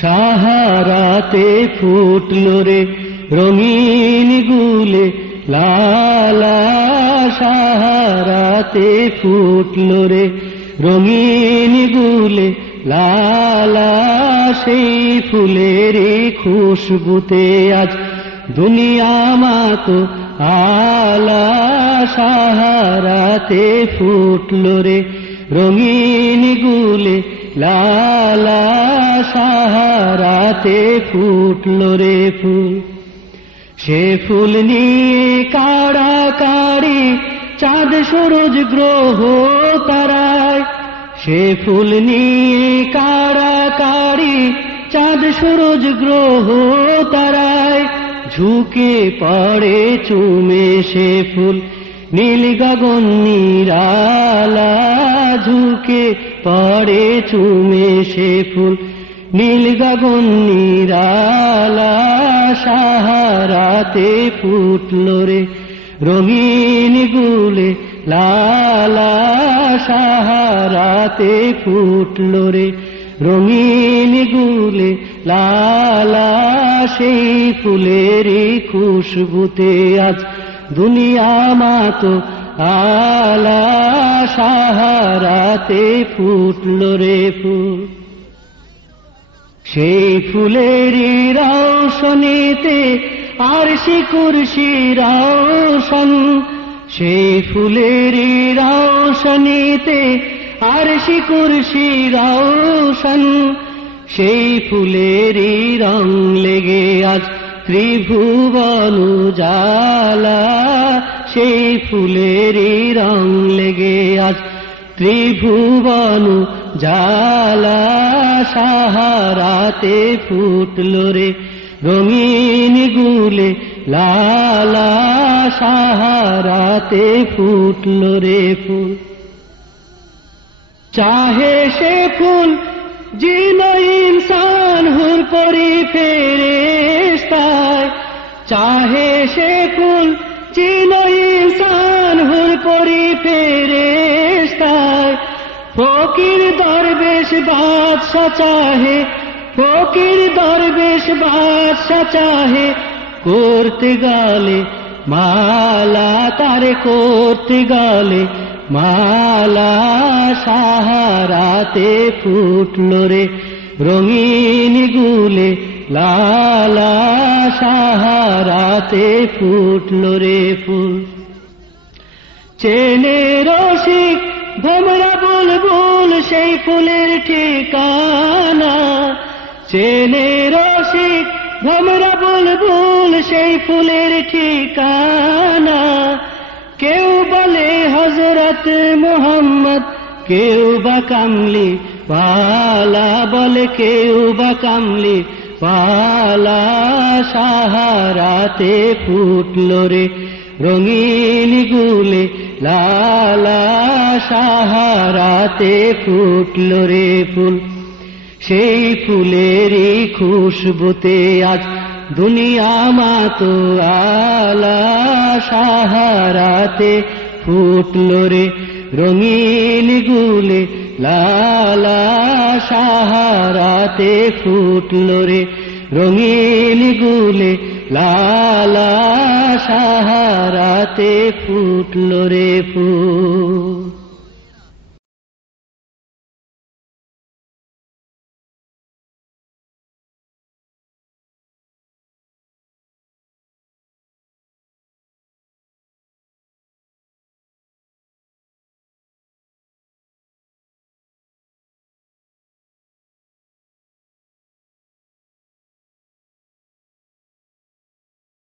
সাহারাতে ফুটলো রে রঙিন গুলে লালা, সাহারাতে ফুটলো রে রঙিন গুলে লালা, সেই ফুলের খুশবুতে আজ দুনিয়া মাতো আলা, সাহারাতে ফুটলো রে রঙিন গুলে লালা, সাহারাতে ফুটলো রে ফুল। সে ফুল নিয়ে কাড়াকাড়ি চাঁদ সূরজ গ্রহ তারায়, সে ফুল নিয়ে কাড়াকাড়ি চাঁদ সূরজ গ্রহ তারায়, ঝুঁকে পড়ে চুমে সে ফুল নীল গগন নিরালা, ঝুঁকে পড়ে চুমে সে ফুল নীল গগন নিরালা, সাহারাতে ফুটলো রে রঙিন গুলে লালা, সাহারাতে ফুটলো রে রঙিন গুলে লালা, সেই ফুলেরই খুশবুতে আজ দুনিয়া মাতো আলা, সাহারাতে ফুটলো রে ফুল। সেই ফুলেরই রওশনীতে আরশি কুরসি রওশন, সেই ফুলেরই রওশনীতে আরশি কুরসি রওশন, সেই ফুলেরই রং লেগে আজ ত্রিভুবন উজালা, সেই ফুলেরই রং লেগে আজ ত্রিভুবন উজালা, সাহারাতে ফুটলো রে রঙিন গুলে লালা, সাহারাতে ফুটলো রে ফুল। চাহে সে ফুল জিন ইনসান হুর পরি ফেরেশতায়, চাহে সে ফুল জিন ইনসান হুর পরি ফেরেশতায়, ফকির দরবেশ বাদশা চাহে, ফকির দরবেশ বাদশা চাহে, করতে গেলে মালা তারে করতে গেলে মালা, সাহারাতে ফুটলো রে রঙিন গুলে লালা, সাহারাতে ফুটলো রে ফুল। চেনে রসিক ভোমরা বুলবুল সেই ফুলের ঠিকানা, চেনে রসিক ভোমরা বুলবুল সেই ফুলের ঠিকানা, কেউ বলে হযরত মুহাম্মদ, কেউ বা কামলি পালা বলে, কেউ বা কামলি পালা, সাহারাতে ফুটলো রে রঙিন গুলে লালা, সাহারাতে ফুটলো রে ফুল। সেই ফুলেরই খুশবুতে আজ দুনিয়া মাতো আলা, সাহারাতে ফুটলো রে রঙিন গুলে লালা, সাহারাতে ফুটলো রে রঙিন গুলে লালা, সাহারাতে ফুটলো রে ফুল।